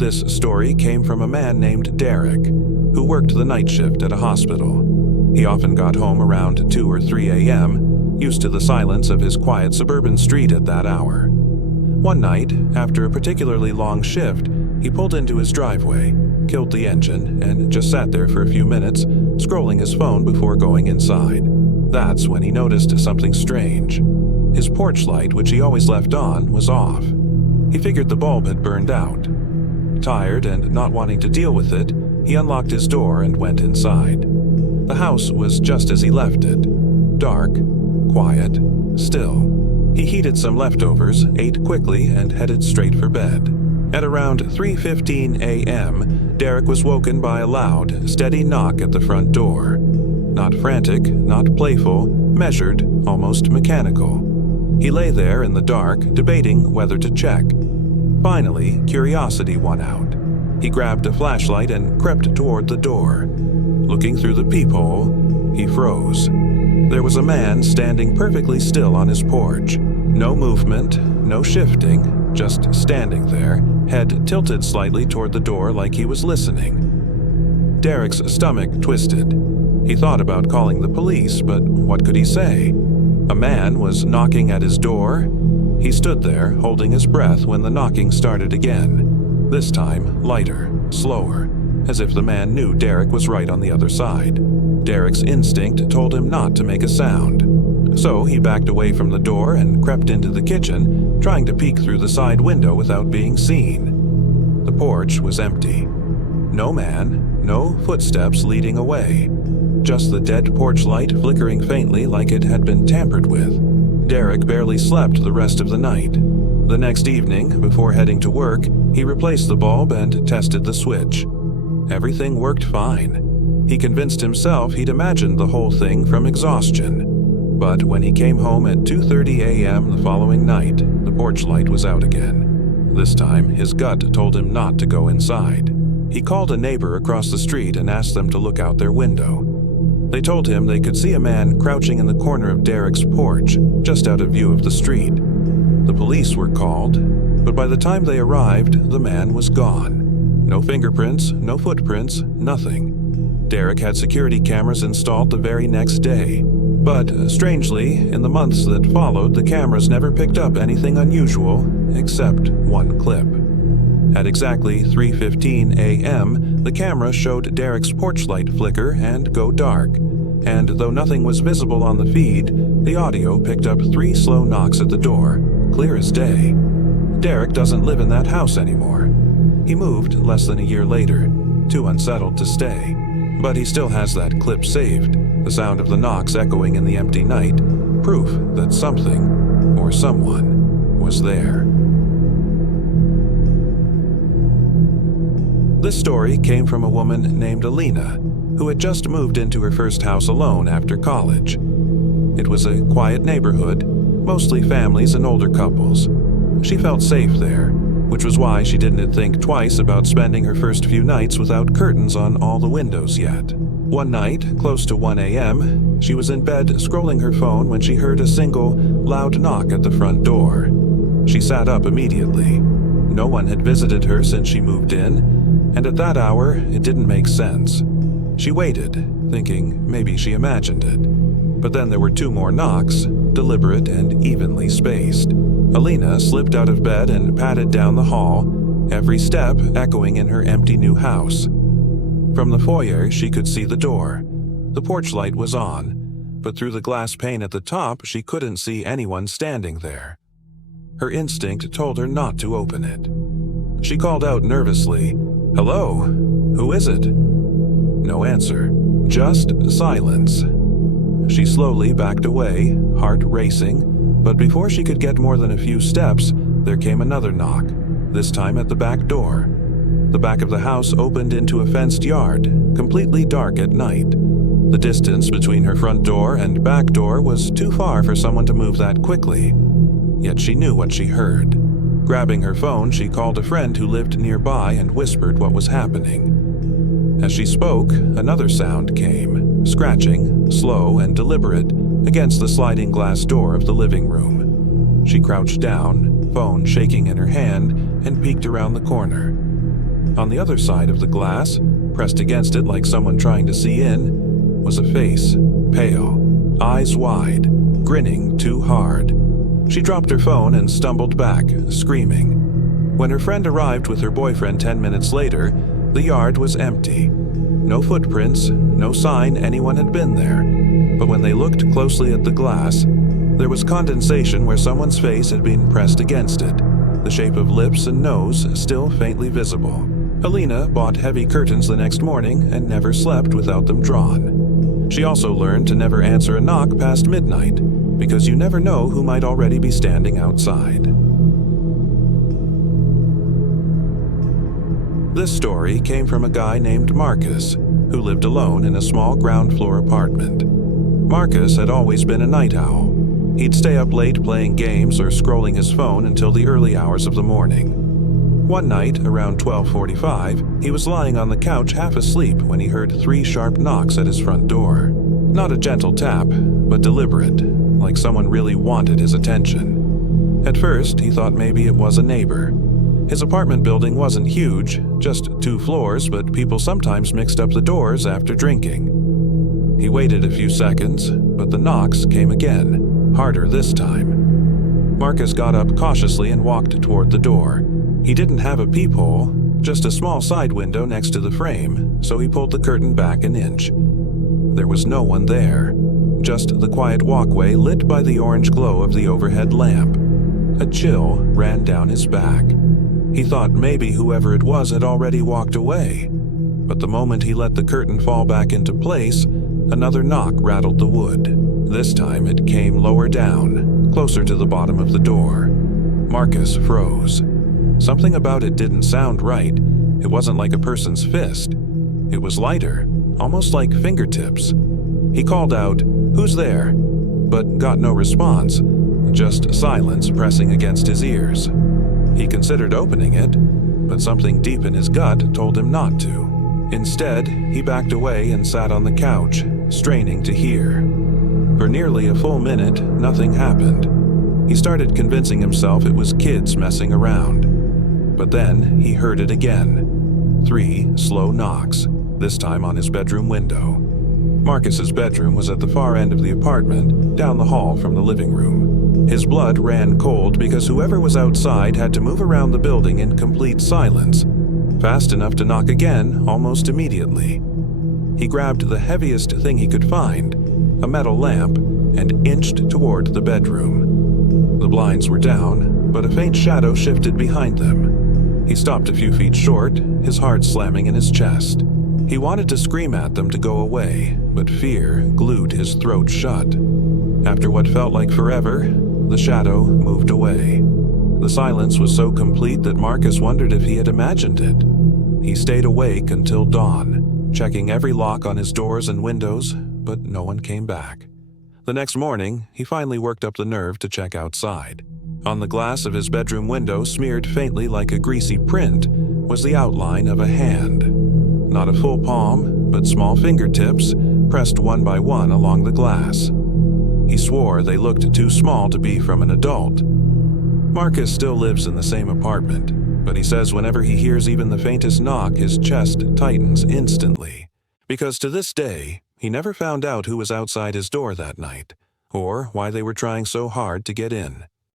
This story came from a man named Derek, who worked the night shift at a hospital. He often got home around 2 or 3 a.m., used to the silence of his quiet suburban street at that hour. One night, after a particularly long shift, he pulled into his driveway, killed the engine, and just sat there for a few minutes, scrolling his phone before going inside. That's when he noticed something strange. His porch light, which he always left on, was off. He figured the bulb had burned out. Tired and not wanting to deal with it, he unlocked his door and went inside. The house was just as he left it. Dark, quiet, still. He heated some leftovers, ate quickly, and headed straight for bed. At around 3:15 a.m., Derek was woken by a loud, steady knock at the front door. Not frantic, not playful, measured, almost mechanical. He lay there in the dark, debating whether to check. Finally, curiosity won out. He grabbed a flashlight and crept toward the door. Looking through the peephole, he froze. There was a man standing perfectly still on his porch. No movement, no shifting, just standing there, head tilted slightly toward the door like he was listening. Derek's stomach twisted. He thought about calling the police, but what could he say? A man was knocking at his door. He stood there, holding his breath when the knocking started again. This time, lighter, slower, as if the man knew Derek was right on the other side. Derek's instinct told him not to make a sound. So he backed away from the door and crept into the kitchen, trying to peek through the side window without being seen. The porch was empty. No man, no footsteps leading away. Just the dead porch light flickering faintly like it had been tampered with. Derek barely slept the rest of the night. The next evening, before heading to work, he replaced the bulb and tested the switch. Everything worked fine. He convinced himself he'd imagined the whole thing from exhaustion. But when he came home at 2:30 a.m. the following night, the porch light was out again. This time, his gut told him not to go inside. He called a neighbor across the street and asked them to look out their window. They told him they could see a man crouching in the corner of Derek's porch, just out of view of the street. The police were called, but by the time they arrived, the man was gone. No fingerprints, no footprints, nothing. Derek had security cameras installed the very next day. But, strangely, in the months that followed, the cameras never picked up anything unusual, except one clip. At exactly 3:15 a.m., the camera showed Derek's porch light flicker and go dark, and though nothing was visible on the feed, the audio picked up 3 slow knocks at the door, clear as day. Derek doesn't live in that house anymore. He moved less than a year later, too unsettled to stay. But he still has that clip saved, the sound of the knocks echoing in the empty night, proof that something, or someone, was there. This story came from a woman named Alina, who had just moved into her first house alone after college. It was a quiet neighborhood, mostly families and older couples. She felt safe there, which was why she didn't think twice about spending her first few nights without curtains on all the windows yet. One night, close to 1 a.m., she was in bed scrolling her phone when she heard a single, loud knock at the front door. She sat up immediately. No one had visited her since she moved in, and at that hour, it didn't make sense. She waited, thinking maybe she imagined it. But then there were 2 more knocks, deliberate and evenly spaced. Alina slipped out of bed and padded down the hall, every step echoing in her empty new house. From the foyer, she could see the door. The porch light was on, but through the glass pane at the top, she couldn't see anyone standing there. Her instinct told her not to open it. She called out nervously, "Hello? Who is it?" No answer, just silence. She slowly backed away, heart racing, but before she could get more than a few steps, there came another knock, this time at the back door. The back of the house opened into a fenced yard, completely dark at night. The distance between her front door and back door was too far for someone to move that quickly. Yet she knew what she heard. Grabbing her phone, she called a friend who lived nearby and whispered what was happening. As she spoke, another sound came, scratching, slow and deliberate, against the sliding glass door of the living room. She crouched down, phone shaking in her hand, and peeked around the corner. On the other side of the glass, pressed against it like someone trying to see in, was a face, pale, eyes wide, grinning too hard. She dropped her phone and stumbled back, screaming. When her friend arrived with her boyfriend 10 minutes later, the yard was empty. No footprints, no sign anyone had been there. But when they looked closely at the glass, there was condensation where someone's face had been pressed against it, the shape of lips and nose still faintly visible. Alina bought heavy curtains the next morning and never slept without them drawn. She also learned to never answer a knock past midnight, because you never know who might already be standing outside. This story came from a guy named Marcus, who lived alone in a small ground-floor apartment. Marcus had always been a night owl. He'd stay up late playing games or scrolling his phone until the early hours of the morning. One night, around 12:45, he was lying on the couch half asleep when he heard 3 sharp knocks at his front door. Not a gentle tap, but deliberate, like someone really wanted his attention. At first, he thought maybe it was a neighbor. His apartment building wasn't huge, just 2 floors, but people sometimes mixed up the doors after drinking. He waited a few seconds, but the knocks came again, harder this time. Marcus got up cautiously and walked toward the door. He didn't have a peephole, just a small side window next to the frame, so he pulled the curtain back an inch. There was no one there, just the quiet walkway lit by the orange glow of the overhead lamp. A chill ran down his back. He thought maybe whoever it was had already walked away, but the moment he let the curtain fall back into place, another knock rattled the wood. This time it came lower down, closer to the bottom of the door. Marcus froze. Something about it didn't sound right. It wasn't like a person's fist. It was lighter, almost like fingertips. He called out, "Who's there?" but got no response, just silence pressing against his ears. He considered opening it, but something deep in his gut told him not to. Instead, he backed away and sat on the couch, straining to hear. For nearly a full minute, nothing happened. He started convincing himself it was kids messing around. But then he heard it again. 3 slow knocks, this time on his bedroom window. Marcus's bedroom was at the far end of the apartment, down the hall from the living room. His blood ran cold because whoever was outside had to move around the building in complete silence, fast enough to knock again almost immediately. He grabbed the heaviest thing he could find, a metal lamp, and inched toward the bedroom. The blinds were down, but a faint shadow shifted behind them. He stopped a few feet short, his heart slamming in his chest. He wanted to scream at them to go away, but fear glued his throat shut. After what felt like forever, the shadow moved away. The silence was so complete that Marcus wondered if he had imagined it. He stayed awake until dawn, checking every lock on his doors and windows, but no one came back. The next morning, he finally worked up the nerve to check outside. On the glass of his bedroom window, smeared faintly like a greasy print, was the outline of a hand. Not a full palm, but small fingertips, pressed one by one along the glass. He swore they looked too small to be from an adult. Marcus still lives in the same apartment, but he says whenever he hears even the faintest knock, his chest tightens instantly. Because to this day, he never found out who was outside his door that night, or why they were trying so hard to get in.